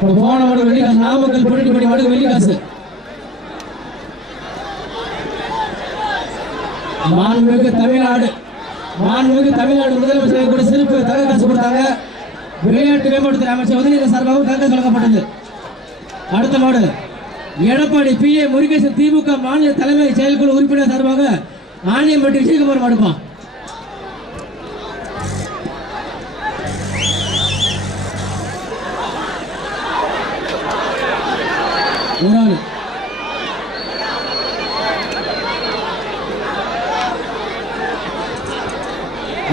போன மாடு வெள்ளிக்காசு, நாமக்கல் பொருட்படி மாடு வெள்ளிக்காசு. மாண்புமிகு தமிழ்நாடு முதலமைச்சர் கூட சிறப்பு தங்க காசு கொடுத்தாங்க. விளையாட்டு மேம்பாட்டுத்துறை அமைச்சர் உதயநிதி சார்பாகவும் தங்க வழங்கப்பட்டது. அடுத்த மாடு எடப்பாடி PA முருகேசன் திமுக மாநில தலைமை செயற்குழு உறுப்பினர் சார்பாக ஆணையம்பட்டி விஜயகுமார் மாடுப்பான். ஒரு ஆள்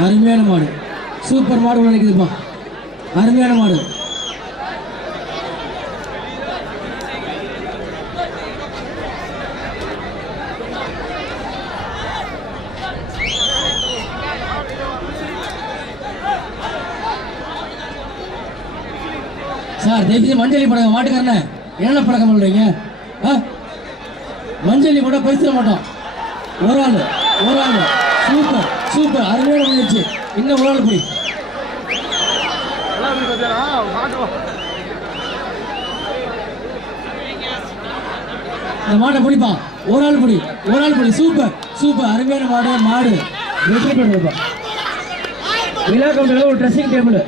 அருமையான மாடு, சூப்பர் மாடு நினைக்குதுப்பா, அருமையான மாடு. சார் தேசிய மஞ்சளி பழக்கம் மாட்டுக்காரன என்ன பழக்கம் பண்றீங்க? மஞ்சளி கூட பேச மாட்டோம். ஒரு ஆள் சூப்பர் சூப்பர் அருமையான முயற்சி. இன்னும் ஒரு ஆள் புடி, இந்த மாட்டை பிடிப்பான். ஒரு ஆள் புடி சூப்பர் சூப்பர் அருமையான மாடு. வெற்றி பெற்றிருப்பான். விழா கவுண்டர்ல ஒரு ட்ரெஸ்ஸிங் டேபிள்